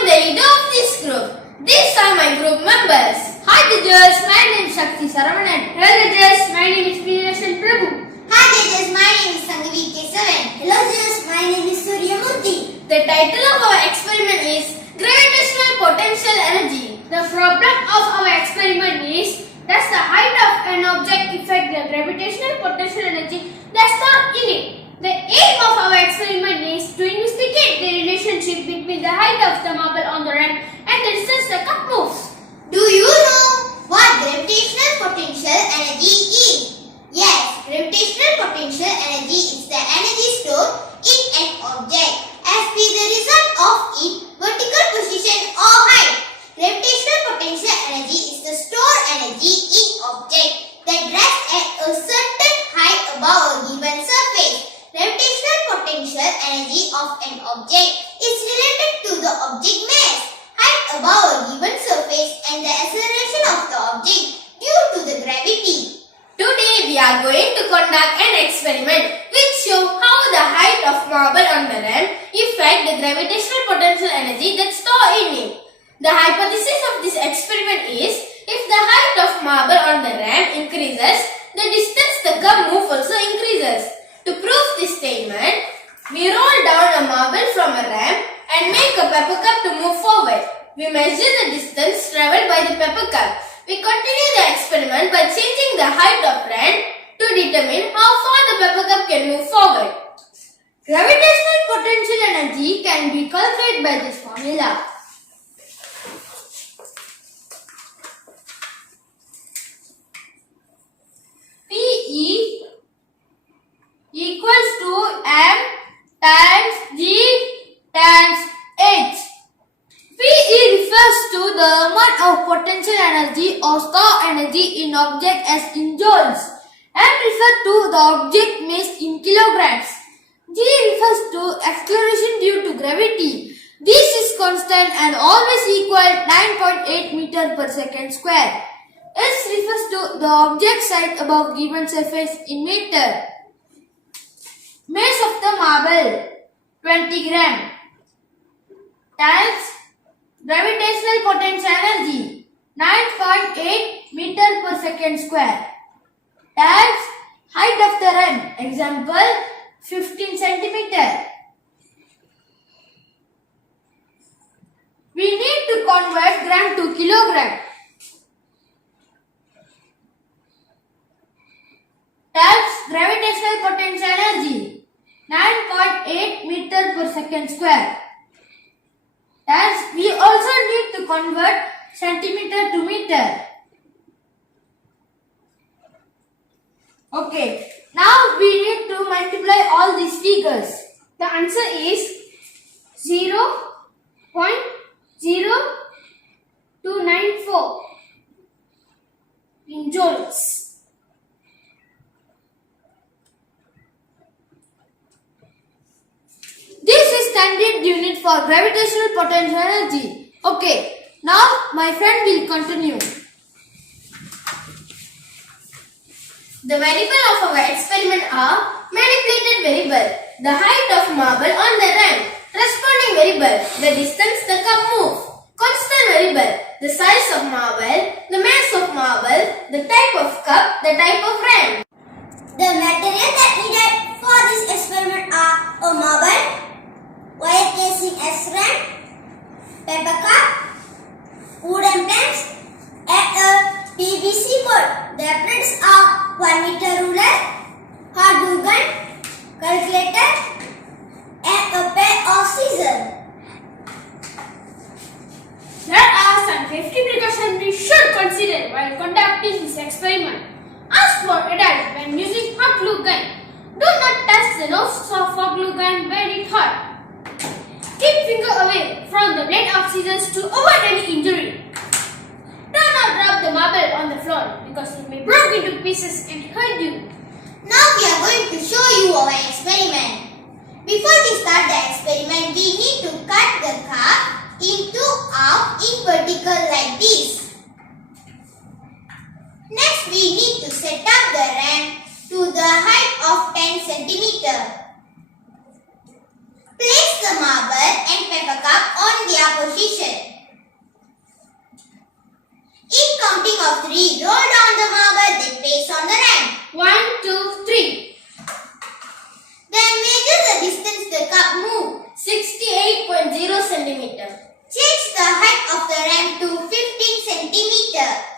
am the leader of this group. These are my group members. Hi teachers, my name is Shakti Saravanan. Hello teachers, my name is Veerashan Prabhu. Hi teachers, my name is Sangavi Kesavan. Hello teachers, my name is Suryamurthy. The title of our experiment is Gravitational Potential Energy. The problem of our experiment is, does the height of an object affect the gravitational potential energy that's stored in it? The aim of our experiment is to investigate the relationship between the height of the marble on the ramp and the distance the cup moves. Do you know what gravitational potential energy is? Yes, gravitational potential energy is the energy stored in an object as be the result of its vertical position or height. Gravitational potential energy is the stored energy in object that rests at a certain height above a given surface. Gravitational potential energy of an object is related to the object mass, height above a given surface, and the acceleration of the object due to the gravity. Today we are going to conduct an experiment which show how the height of marble on the ramp affect the gravitational potential energy that's stored in it. The hypothesis of this experiment is, if the height of marble on the ramp increases, the distance the cup moves also increases. To prove this statement, we roll down a marble from a ramp and make a paper cup to move forward. We measure the distance travelled by the paper cup. We continue the experiment by changing the height of ramp to determine how far the paper cup can move forward. Gravitational potential energy can be calculated by this formula. PE equals to M times G times H. PE refers to the amount of potential energy or stored energy in object as in joules. M refers to the object mass in kilograms. G refers to acceleration due to gravity. This is constant and always equal 9.8 meter per second square. S refers to the object height above given surface in meter. Mass of the marble 20 gram times gravitational potential energy 9.8 meter per second square times height of the ramp, example 15 centimeter. We need to convert gram to kilogram. Times gravitational potential energy 9.8 meter per second square. Times we also need to convert centimeter to meter. Okay, now we need to multiply all these figures. The answer is 0.0294 in joules. This is standard unit for gravitational potential energy. Okay, now my friend will continue. The variable of our experiment are manipulated variable, the height of marble on the ramp, corresponding variable, the distance the cup moves, constant variable, the size of marble, the mass of marble, the type of cup, the type of ramp. The material that needed for this experiment are a marble, wire casing as ramp, paper cup, wooden planks, and a PVC board. The apparatus are 1 meter ruler, hard glue gun, calculator, and a pair of scissors. There are some safety precautions we should consider while conducting this experiment. Ask for adults when using hot glue gun. Do not touch the nose of hot glue gun when it hot. Keep finger away from the blade of scissors to avoid any injury. Do not drop the marble on the floor because it may break into pieces and hurt you. Now we are going to show you our experiment. Before we start the experiment, we need to cut the cup into half in vertical like this. Next, we need to set up the ramp to the height of 10 cm. Place the marble and kept a cup on their position. In counting of 3, roll down the marble, then place on the ramp. 1, 2, 3. Then measure the distance the cup moved. 68.0 centimeter. Change the height of the ramp to 15 centimeter.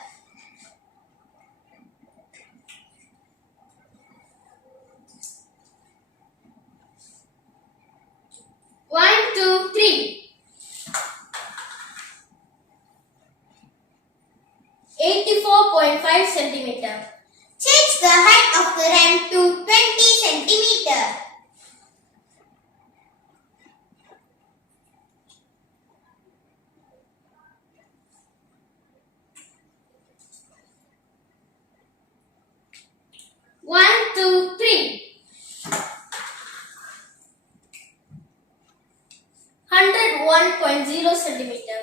One, two, three. 84.5 centimeter. Change the height of the ramp to 20 centimeter. One, two, three. 101.0 centimeter.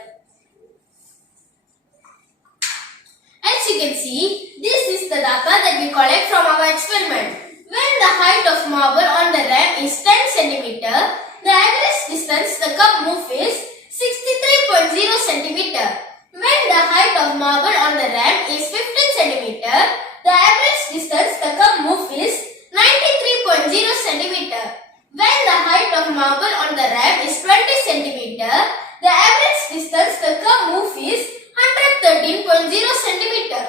As you can see, this is the data that we collect from our experiment. When the height of marble on the ramp is 10 centimeter, the average distance the cup move is 63.0 centimeter. When the height of marble on the ramp is 15 centimeter, the average distance the cup move is 93.0 centimeter. When the height of marble on the ramp is 20 centimeter, the average distance the cup move is 113.0 centimeter.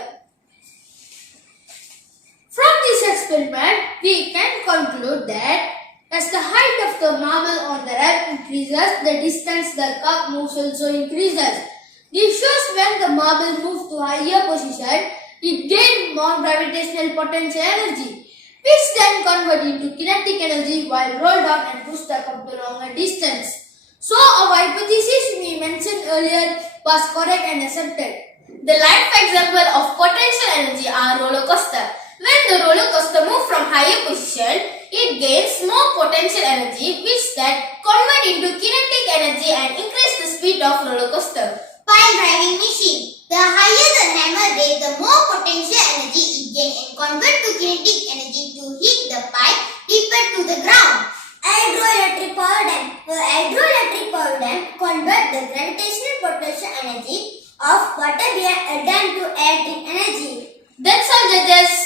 From this experiment, we can conclude that as the height of the marble on the ramp increases, the distance the cup moves also increases. This shows when the marble moves to higher position, it gains more gravitational potential energy, which then convert into kinetic energy while roll down and push the cup to longer distance. So our hypothesis we mentioned earlier was correct and accepted. The life example of potential energy are roller coaster. When the roller coaster moves from higher position, it gains more potential energy which then convert into kinetic energy and increase the speed of roller coaster. Pile driving machine. The higher the hammer rate, the more potential energy it gains and convert to kinetic energy to hit the pipe deeper to the ground. Hydroelectric power dam. The hydroelectric power dam convert the gravitational potential energy of water being done to electric energy. That's all, judges.